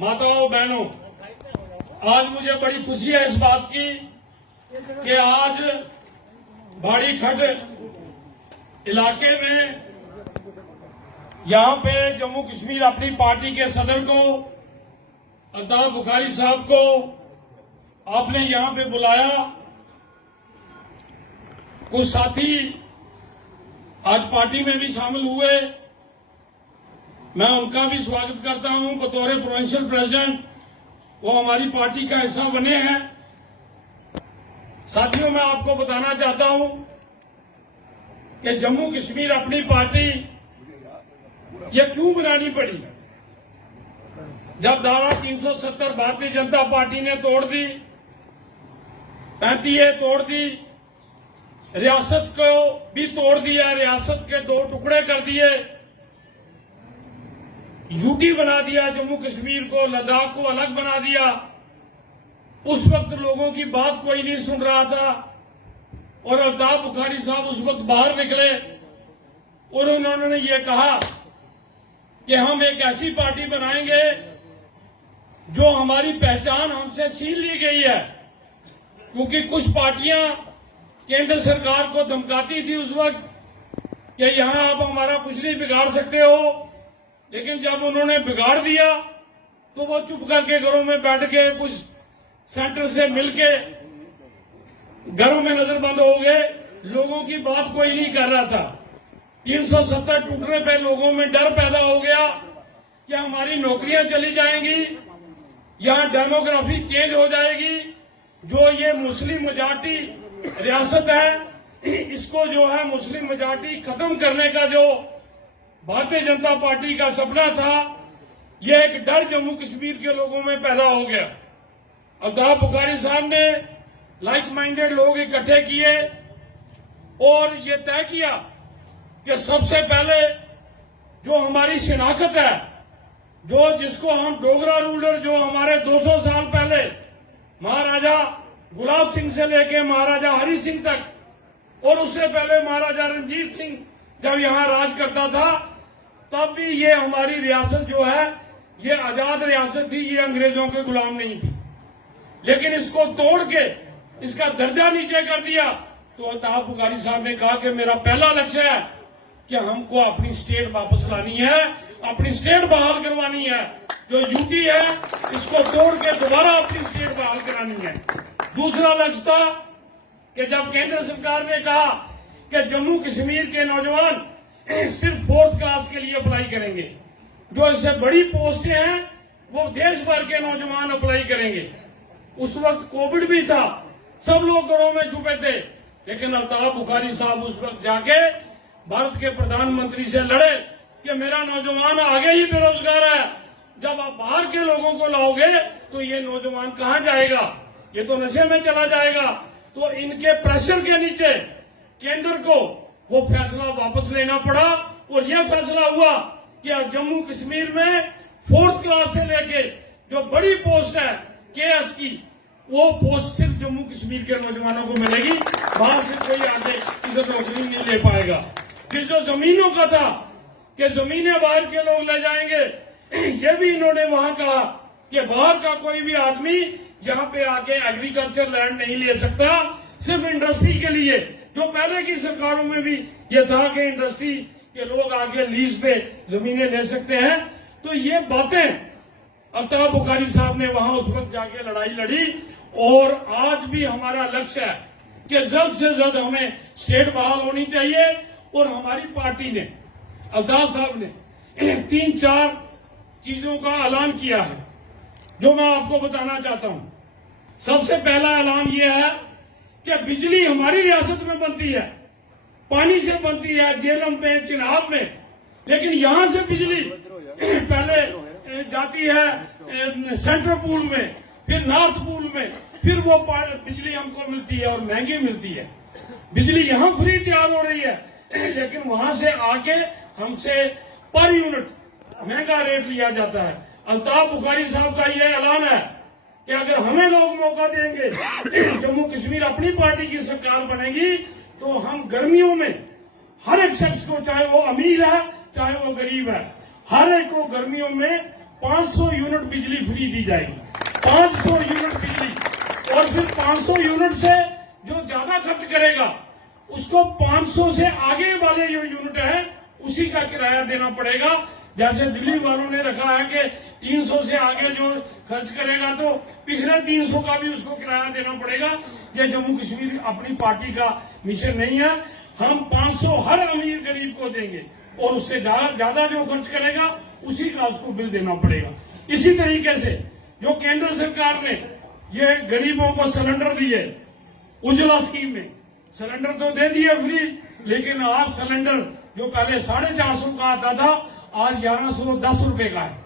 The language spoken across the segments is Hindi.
माताओं बहनों, आज मुझे बड़ी खुशी है इस बात की कि आज भाड़ी खट इलाके में यहां पे जम्मू कश्मीर अपनी पार्टी के सदर को अल्ताफ बुखारी साहब को आपने यहां पे बुलाया। कुछ साथी आज पार्टी में भी शामिल हुए, मैं उनका भी स्वागत करता हूं बतौर प्रोविंशियल प्रेसिडेंट। वो हमारी पार्टी का हिस्सा बने हैं। साथियों, मैं आपको बताना चाहता हूं कि जम्मू कश्मीर अपनी पार्टी ये क्यों बनानी पड़ी। जब धारा 370 भारतीय जनता पार्टी ने तोड़ दी, 35 तोड़ दी, रियासत को भी तोड़ दिया, रियासत के 2 टुकड़े कर दिए, यूटी बना दिया, जम्मू कश्मीर को लद्दाख को अलग बना दिया। उस वक्त लोगों की बात कोई नहीं सुन रहा था और अल्ताफ बुखारी साहब उस वक्त बाहर निकले और उन्होंने ये कहा कि हम एक ऐसी पार्टी बनाएंगे जो हमारी पहचान हमसे छीन ली गई है। क्योंकि कुछ पार्टियां केंद्र सरकार को धमकाती थी उस वक्त कि यहां आप हमारा कुछ नहीं बिगाड़ सकते हो, लेकिन जब उन्होंने बिगाड़ दिया तो वो चुप करके घरों में बैठ के कुछ सेंटर से मिलके घरों में नजरबंद हो गए। लोगों की बात कोई नहीं कर रहा था। 370 टूटने पे लोगों में डर पैदा हो गया कि हमारी नौकरियां चली जाएंगी, यहां डेमोग्राफी चेंज हो जाएगी। जो ये मुस्लिम मेजॉरिटी रियासत है, इसको जो है मुस्लिम मेजॉरिटी खत्म करने का जो भारतीय जनता पार्टी का सपना था, यह एक डर जम्मू कश्मीर के लोगों में पैदा हो गया। अल्ताफ बुखारी साहब ने लाइक माइंडेड लोग इकट्ठे किए और ये तय किया कि सबसे पहले जो हमारी शिनाख्त है, जो जिसको हम डोगरा रूलर, जो हमारे 200 साल पहले महाराजा गुलाब सिंह से लेके महाराजा हरि सिंह तक और उससे पहले महाराजा रणजीत सिंह जब यहां राज करता था, तब भी ये हमारी रियासत जो है ये आजाद रियासत थी, ये अंग्रेजों के गुलाम नहीं थी। लेकिन इसको तोड़ के इसका दर्जा नीचे कर दिया। तो अल्ताफ बुखारी साहब ने कहा कि मेरा पहला लक्ष्य है कि हमको अपनी स्टेट वापस लानी है, अपनी स्टेट बहाल करवानी है। जो यूटी है इसको तोड़ के दोबारा अपनी स्टेट बहाल करानी है। दूसरा लक्ष्य था कि जब केंद्र सरकार ने कहा कि जम्मू कश्मीर के नौजवान सिर्फ 4th क्लास के लिए अप्लाई करेंगे, जो इससे बड़ी पोस्टें हैं वो देश भर के नौजवान अप्लाई करेंगे। उस वक्त कोविड भी था, सब लोग घरों में छुपे थे, लेकिन अल्ताफ बुखारी साहब उस वक्त जाके भारत के प्रधानमंत्री से लड़े कि मेरा नौजवान आगे ही बेरोजगार है, जब आप बाहर के लोगों को लाओगे तो ये नौजवान कहां जाएगा, ये तो नशे में चला जाएगा। तो इनके प्रेशर के नीचे केंद्र को वो फैसला वापस लेना पड़ा और यह फैसला हुआ कि अब जम्मू कश्मीर में 4th क्लास से लेके जो बड़ी पोस्ट है केएस की, वो पोस्ट सिर्फ जम्मू कश्मीर के नौजवानों को मिलेगी, बाहर से कोई आगे इधर नौकरी नहीं ले पाएगा। फिर जो जमीनों का था कि जमीनें बाहर के लोग ले जाएंगे, ये भी इन्होंने वहां कहा कि बाहर का कोई भी आदमी यहाँ पे आके एग्रीकल्चर लैंड नहीं ले सकता, सिर्फ इंडस्ट्री के लिए। जो पहले की सरकारों में भी ये था कि इंडस्ट्री के लोग आगे लीज पे जमीनें ले सकते हैं। तो ये बातें अल्ताफ बुखारी साहब ने वहां उस वक्त जाके लड़ाई लड़ी और आज भी हमारा लक्ष्य है कि जल्द से जल्द हमें स्टेट बहाल होनी चाहिए। और हमारी पार्टी ने, अल्ताफ साहब ने 3-4 चीजों का ऐलान किया है जो मैं आपको बताना चाहता हूं। सबसे पहला ऐलान यह है कि बिजली हमारी रियासत में बनती है, पानी से बनती है, झेलम में, चिनाब में, लेकिन यहां से बिजली पहले जाती है सेंट्रल पूल में, फिर नॉर्थ पूल में, फिर वो बिजली हमको मिलती है और महंगी मिलती है। बिजली यहां फ्री तैयार हो रही है, लेकिन वहां से आके हमसे पर यूनिट महंगा रेट लिया जाता है। अल्ताफ बुखारी साहब का यह ऐलान है कि अगर हमें लोग मौका देंगे, जम्मू कश्मीर अपनी पार्टी की सरकार बनेगी, तो हम गर्मियों में हर एक शख्स को, चाहे वो अमीर है चाहे वो गरीब है, हर एक को गर्मियों में 500 यूनिट बिजली फ्री दी जाएगी, 500 यूनिट बिजली। और फिर 500 यूनिट से जो ज्यादा खर्च करेगा उसको 500 से आगे वाले जो यूनिट है उसी का किराया देना पड़ेगा। जैसे दिल्ली वालों ने रखा है कि 300 से आगे जो खर्च करेगा तो पिछले 300 का भी उसको किराया देना पड़ेगा। ये जम्मू कश्मीर अपनी पार्टी का मिशन नहीं है। हम 500 हर अमीर गरीब को देंगे और उससे ज्यादा जो खर्च करेगा उसी का उसको बिल देना पड़ेगा। इसी तरीके से जो केंद्र सरकार ने ये गरीबों को सिलेंडर दिए, उज्ज्वला स्कीम में सिलेंडर तो दे दिए फ्री, लेकिन आज सिलेंडर जो पहले 450 का आता था आज 1110 रुपए का है।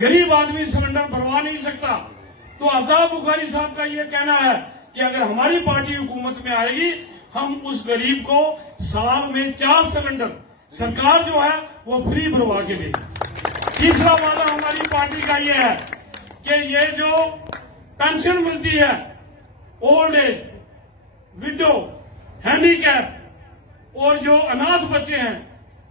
गरीब आदमी सिलेंडर भरवा नहीं सकता। तो अल्ताफ बुखारी साहब का ये कहना है कि अगर हमारी पार्टी हुकूमत में आएगी हम उस गरीब को साल में 4 सिलेंडर सरकार जो है वो फ्री भरवा के देगी। तीसरा वादा हमारी पार्टी का ये है कि ये जो पेंशन मिलती है ओल्ड एज, विडो, हैंडीकैप और जो अनाथ बच्चे हैं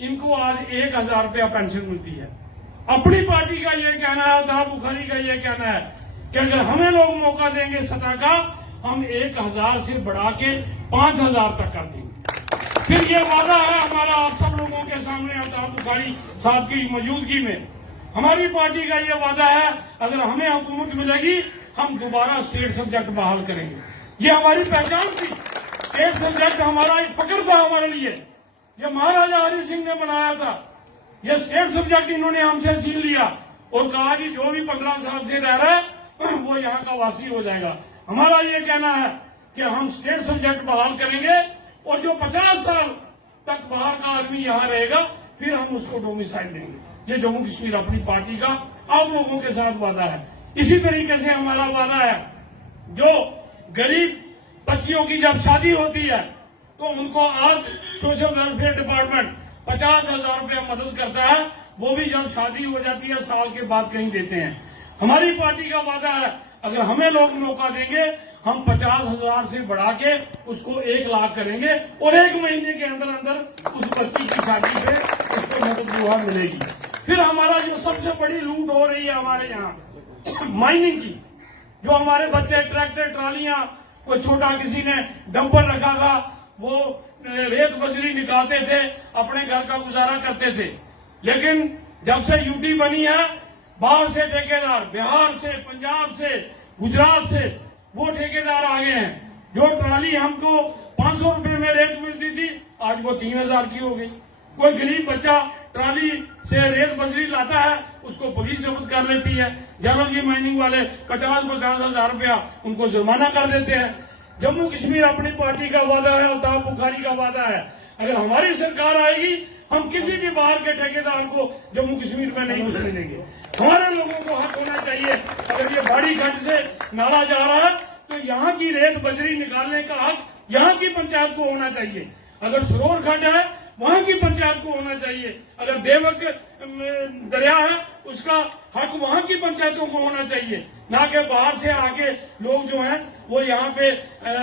इनको आज 1000 रुपया पेंशन मिलती है। अपनी पार्टी का ये कहना है, अल्ताफ बुखारी का ये कहना है कि अगर हमें लोग मौका देंगे सत्ता का हम 1000 से बढ़ा के 5000 तक कर देंगे। फिर ये वादा है हमारा आप सब लोगों के सामने अल्ताफ बुखारी साहब की मौजूदगी में। हमारी पार्टी का ये वादा है अगर हमें हुकूमत मिलेगी हम दोबारा स्टेट सब्जेक्ट बहाल करेंगे। ये हमारी पहचान थी, स्टेट सब्जेक्ट हमारा एक फक्र था हमारे लिए। ये महाराजा हरि सिंह ने बनाया था। ये स्टेट सब्जेक्ट इन्होंने हमसे छीन लिया और कहा कि जो भी 15 साल से रह रहा है वो यहाँ का वासी हो जाएगा। हमारा ये कहना है कि हम स्टेट सब्जेक्ट बहाल करेंगे और जो 50 साल तक बाहर का आदमी यहाँ रहेगा फिर हम उसको डोमिसाइल देंगे। ये जम्मू कश्मीर अपनी पार्टी का आप लोगों के साथ वादा है। इसी तरीके से हमारा वादा है जो गरीब बच्चियों की जब शादी होती है तो उनको आज सोशल वेलफेयर डिपार्टमेंट 50,000 रुपया मदद करता है। वो भी जब शादी हो जाती है साल के बाद कहीं देते हैं। हमारी पार्टी का वादा है अगर हमें लोग मौका देंगे हम 50,000 से बढ़ा के उसको 1 लाख करेंगे और 1 महीने के अंदर अंदर उस बच्ची की शादी पे उसको मदद दुआ मिलेगी। फिर हमारा जो सबसे बड़ी लूट हो रही है हमारे यहाँ माइनिंग की, जो हमारे बच्चे ट्रैक्टर ट्रालियां, वो छोटा किसी ने डंपर रखा था, वो रेत बजरी निकालते थे, अपने घर का गुजारा करते थे। लेकिन जब से यूटी बनी है बाहर से ठेकेदार, बिहार से, पंजाब से, गुजरात से वो ठेकेदार आ गए हैं। जो ट्राली हमको 500 रुपए में रेत मिलती थी आज वो 3000 की हो गई। कोई गरीब बच्चा ट्राली से रेत बजरी लाता है उसको पुलिस जब्त कर लेती है। जर्नल माइनिंग वाले 50,000 रुपया उनको जुर्माना कर देते हैं। जम्मू कश्मीर अपनी पार्टी का वादा है, अल्ताफ बुखारी का वादा है अगर हमारी सरकार आएगी हम किसी भी बाहर के ठेकेदार को जम्मू कश्मीर में नहीं घुसने देंगे। हमारे लोगों को हक होना चाहिए। अगर ये बाड़ी घाट से नाला जा रहा है तो यहाँ की रेत बजरी निकालने का हक यहाँ की पंचायत को होना चाहिए। अगर सरोवर खड्ड है वहाँ की पंचायत को होना चाहिए। अगर देवक दरिया है उसका हक वहाँ की पंचायतों को होना चाहिए, ना कि बाहर से आके लोग जो हैं वो यहाँ पे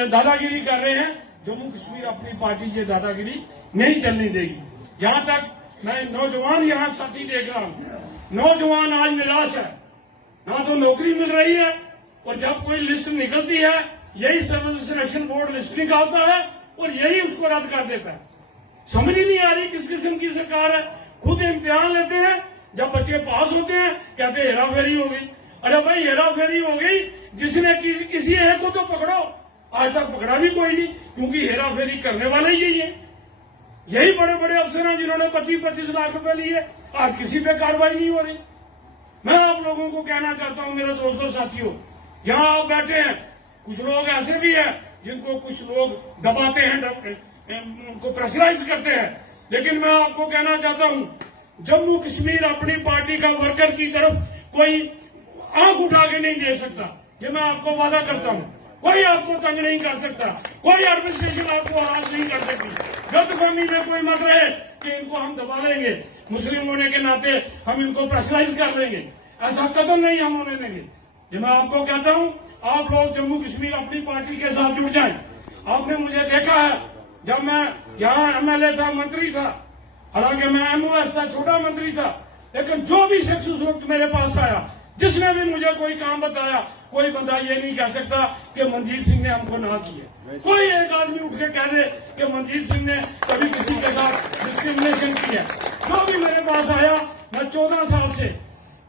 दादागिरी कर रहे हैं। जम्मू कश्मीर अपनी पार्टी ये दादागिरी नहीं चलने देगी। यहाँ तक मैं नौजवान यहाँ साथी देख रहा हूँ, नौजवान आज निराश है, ना तो नौकरी मिल रही है और जब कोई लिस्ट निकलती है यही सर्विस सिलेक्शन बोर्ड लिस्ट निकालता है और यही उसको रद्द कर देता है। समझ ही नहीं आ रही किस किस्म की सरकार है। खुद इम्तिहान लेते हैं, जब बच्चे पास होते हैं कहते हेरा फेरी हो गई। अरे भाई हेरा फेरी हो गई, जिसने किसी एक को तो पकड़ो। आज तक पकड़ा भी कोई नहीं क्योंकि हेरा फेरी करने वाले ही यही है। यही बड़े बड़े अफसर हैं जिन्होंने 25-25 लाख रुपए लिए, आज किसी पे कार्रवाई नहीं हो रही। मैं आप लोगों को कहना चाहता हूं मेरे दोस्तों साथियों, यहाँ आप बैठे हैं कुछ लोग ऐसे भी हैं जिनको कुछ लोग दबाते हैं, उनको प्रेशराइज करते हैं। लेकिन मैं आपको कहना चाहता हूं जम्मू कश्मीर अपनी पार्टी का वर्कर की तरफ कोई आंख उठा के नहीं दे सकता। ये मैं आपको वादा करता हूं। कोई आपको तंग नहीं कर सकता, कोई एडमिनिस्ट्रेशन आपको हरास नहीं कर सकती। गलतफहमी में कोई मत रहे कि इनको हम दबा लेंगे, मुस्लिम होने के नाते हम इनको प्रेशराइज कर लेंगे, ऐसा कदम नहीं हम होने देंगे। ये मैं आपको कहता हूं आप लोग जम्मू कश्मीर अपनी पार्टी के साथ जुड़ जाएं। आपने मुझे देखा है जब मैं यहाँ MLA था, मंत्री था, हालांकि मैं MOS था, छोटा मंत्री था, लेकिन जो भी शख्स उस वक्त मेरे पास आया, जिसने भी मुझे कोई काम बताया, कोई बंदा ये नहीं कह सकता कि मनजीत सिंह ने हमको ना किए। कोई एक आदमी उठ के कह दे कि मनजीत सिंह ने कभी किसी के साथ डिस्क्रिमिनेशन किया। जो भी मेरे पास आया, मैं 14 साल से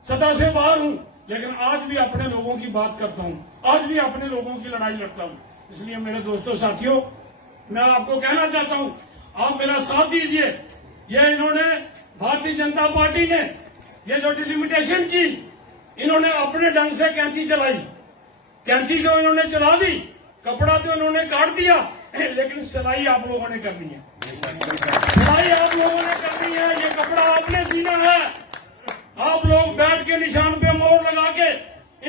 सत्ता से बाहर हूं, लेकिन आज भी अपने लोगों की बात करता हूं, आज भी अपने लोगों की लड़ाई लड़ता हूं। इसलिए मेरे दोस्तों साथियों, मैं आपको कहना चाहता हूं, आप मेरा साथ दीजिए। ये इन्होंने भारतीय जनता पार्टी ने ये जो डिलिमिटेशन की, इन्होंने अपने ढंग से कैंची चलाई। कैंची जो इन्होंने चला दी, कपड़ा तो इन्होंने काट दिया, लेकिन सिलाई आप लोगों ने करनी है। सिलाई आप लोगों ने करनी है। ये कपड़ा आपने सीना है। आप लोग बैठ के निशान पे मोहर लगा के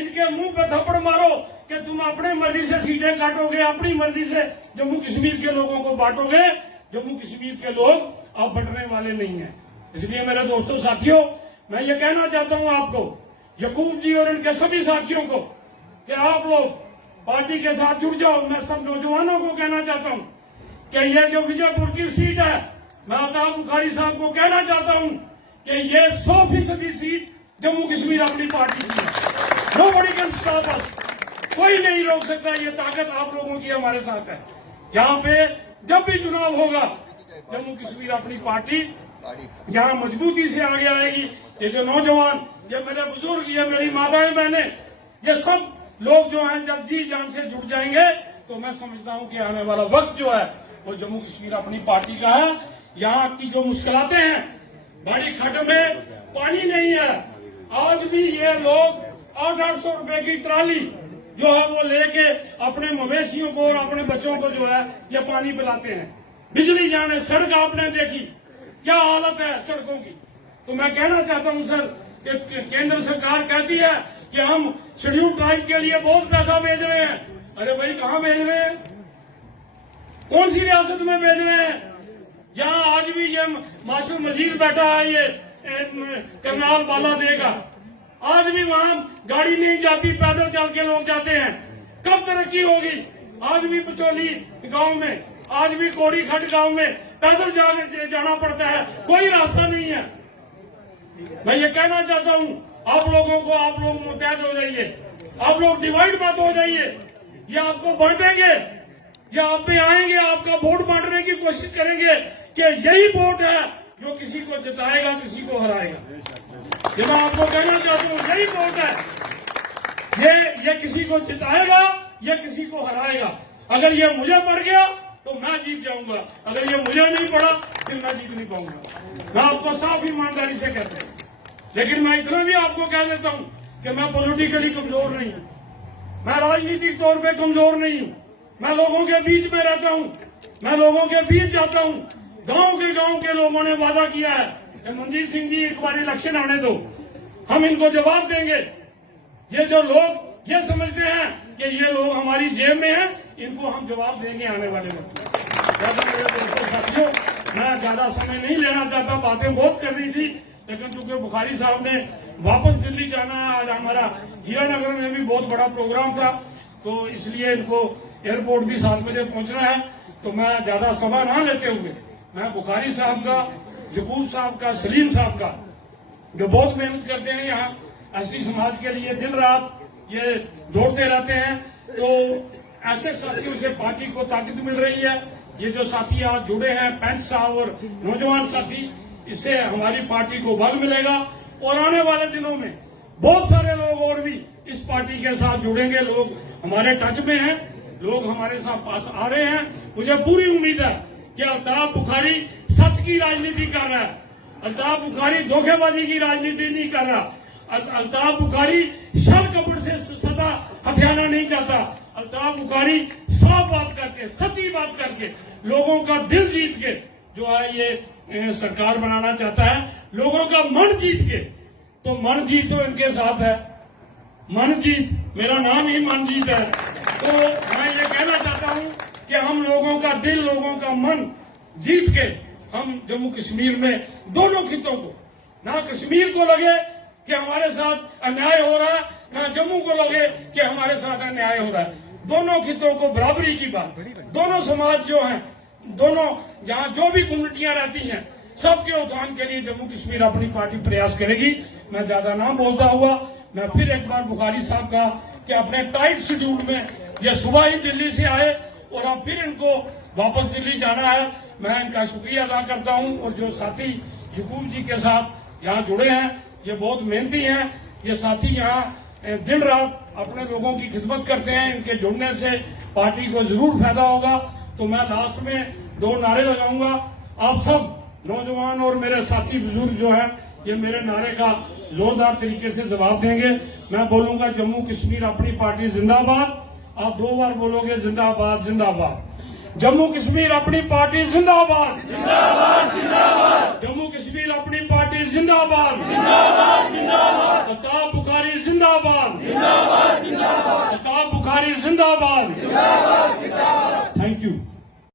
इनके मुंह पे थप्पड़ मारो कि तुम अपनी मर्जी से सीटें काटोगे, अपनी मर्जी से जम्मू कश्मीर के लोगों को बांटोगे। जम्मू कश्मीर के लोग आप बंटने वाले नहीं है। इसलिए मेरे दोस्तों साथियों, मैं ये कहना चाहता हूं आपको, यकूब जी और इनके सभी साथियों को, कि आप लोग पार्टी के साथ जुड़ जाओ। मैं सब नौजवानों को कहना चाहता हूं कि ये जो विजयपुर की सीट है, मैं अल्ताफ बुखारी साहब को कहना चाहता हूं कि ये 100% सीट जम्मू कश्मीर अपनी पार्टी की है। Nobody can stop us. कोई नहीं रोक सकता। ये ताकत आप लोगों की हमारे साथ है। यहाँ पे जब भी चुनाव होगा, जम्मू कश्मीर अपनी पार्टी यहाँ मजबूती से आगे आएगी। ये जो नौजवान, ये मेरे बुजुर्ग, ये मेरी माताएं बहनें, ये सब लोग जो हैं जब जी जान से जुट जाएंगे, तो मैं समझता हूं कि आने वाला वक्त जो है वो जम्मू कश्मीर अपनी पार्टी का है। यहाँ की जो मुश्किलातें हैं, बड़ी खड्ड में पानी नहीं है। आज भी ये लोग 800 रुपए की ट्राली जो है वो लेके अपने मवेशियों को और अपने बच्चों को जो है ये पानी पिलाते हैं। बिजली जाने, सड़क आपने देखी क्या हालत है सड़कों की। तो मैं कहना चाहता हूं सर कि केंद्र सरकार कहती है कि हम शेड्यूल ट्राइब के लिए बहुत पैसा भेज रहे हैं। अरे भाई, कहां भेज रहे हैं? कौन सी रियासत में भेज रहे हैं? जहां आज भी ये मासूम मजीद बैठा है, ये करनाल बाला देगा, आज भी वहां गाड़ी नहीं जाती, पैदल चल के लोग जाते हैं। कब तरक्की होगी? आज भी पचोली गांव में, आज भी कोड़ी खट गांव में पैदल जाना पड़ता है, कोई रास्ता नहीं है। मैं ये कहना चाहता हूं आप लोगों को, आप लोग मुतहद हो जाइए, आप लोग डिवाइड मत हो जाइए। ये आपको बांटेंगे, ये आप पे आएंगे, आपका वोट बांटने की कोशिश करेंगे कि यही वोट है जो किसी को जिताएगा, किसी को हराएगा। ये मैं आपको कहना चाहता हूं, यही वोट है। ये किसी को जिताएगा, ये किसी को हराएगा। अगर ये मुझे पड़ गया तो मैं जीत जाऊंगा, अगर ये मुझे नहीं पड़ा फिर मैं जीत नहीं पाऊंगा। मैं आपको साफ ईमानदारी से कहता हूं। लेकिन मैं इतना भी आपको कह देता हूं कि मैं पॉलिटिकली कमजोर नहीं हूं, मैं राजनीतिक तौर पे कमजोर नहीं हूं। मैं लोगों के बीच में रहता हूं, मैं लोगों के बीच जाता हूं। गांव के लोगों ने वादा किया है कि मनजीत सिंह जी एक बार इलेक्शन आने दो, हम इनको जवाब देंगे। ये जो लोग ये समझते हैं कि ये लोग हमारी जेब में हैं, इनको हम जवाब देंगे आने वाले वक्त। साथियों, मैं ज्यादा समय नहीं लेना चाहता, बातें बहुत करनी थी, लेकिन चूंकि बुखारी साहब ने वापस दिल्ली जाना है, आज हमारा हीरानगर में भी बहुत बड़ा प्रोग्राम था, तो इसलिए इनको एयरपोर्ट भी 7 बजे पहुंचना है। तो मैं ज्यादा समय ना लेते हुए, मैं बुखारी साहब का, यकूब साहब का, सलीम साहब का, जो बहुत मेहनत करते हैं यहाँ एसटी समाज के लिए, दिन रात ये दौड़ते रहते हैं, तो ऐसे साथियों से पार्टी को ताकत मिल रही है। ये जो साथी आज जुड़े हैं, पैंच साहब और नौजवान साथी, इससे हमारी पार्टी को बल मिलेगा और आने वाले दिनों में बहुत सारे लोग और भी इस पार्टी के साथ जुड़ेंगे। लोग हमारे टच में हैं, लोग हमारे साथ पास आ रहे हैं। मुझे पूरी उम्मीद है कि अल्ताफ बुखारी सच की राजनीति कर रहा है। अल्ताफ बुखारी धोखेबाजी की राजनीति नहीं कर रहा। अल्ताफ बुखारी शर कपड़ से सदा हथियाना नहीं चाहता। अल्ताफ बुखारी साफ बात करके, सच्ची बात करके, लोगों का दिल जीत के जो है ये सरकार बनाना चाहता है, लोगों का मन जीत के। तो मन जीत तो इनके साथ है, मन जीत, मेरा नाम ही मनजीत है। तो मैं ये कहना चाहता हूं कि हम लोगों का दिल, लोगों का मन जीत के हम जम्मू कश्मीर में दोनों खितों को, ना कश्मीर को लगे कि हमारे साथ अन्याय हो रहा है, ना जम्मू को लगे कि हमारे साथ अन्याय हो रहा है। दोनों खितों को बराबरी की बात, दोनों समाज जो हैं, दोनों जहां जो भी कम्युनिटियां रहती हैं, सबके उत्थान के लिए जम्मू कश्मीर अपनी पार्टी प्रयास करेगी। मैं ज्यादा ना बोलता हुआ मैं फिर एक बार बुखारी साहब का कि अपने टाइट शेड्यूल में ये सुबह ही दिल्ली से आए और अब फिर इनको वापस दिल्ली जाना है, मैं इनका शुक्रिया अदा करता हूं। और जो साथी यकूब जी के साथ यहाँ जुड़े हैं, ये बहुत मेहनती हैं, ये साथी यहाँ दिन रात अपने लोगों की खिदमत करते हैं। इनके जुड़ने से पार्टी को जरूर फायदा होगा। तो मैं लास्ट में 2 नारे लगाऊंगा, आप सब नौजवान और मेरे साथी बुजुर्ग जो हैं ये मेरे नारे का जोरदार तरीके से जवाब देंगे। मैं बोलूंगा जम्मू कश्मीर अपनी पार्टी जिंदाबाद, आप 2 बार बोलोगे जिंदाबाद जिंदाबाद। जम्मू कश्मीर अपनी पार्टी जिंदाबाद जिंदाबाद जिंदाबाद। जम्मू कश्मीर अपनी पार्टी जिंदाबाद जिंदाबाद जिंदाबाद। अल्ताफ बुखारी जिंदाबाद जिंदाबाद जिंदाबाद। अल्ताफ बुखारी जिंदाबाद जिंदाबाद जिंदाबाद। Thank you.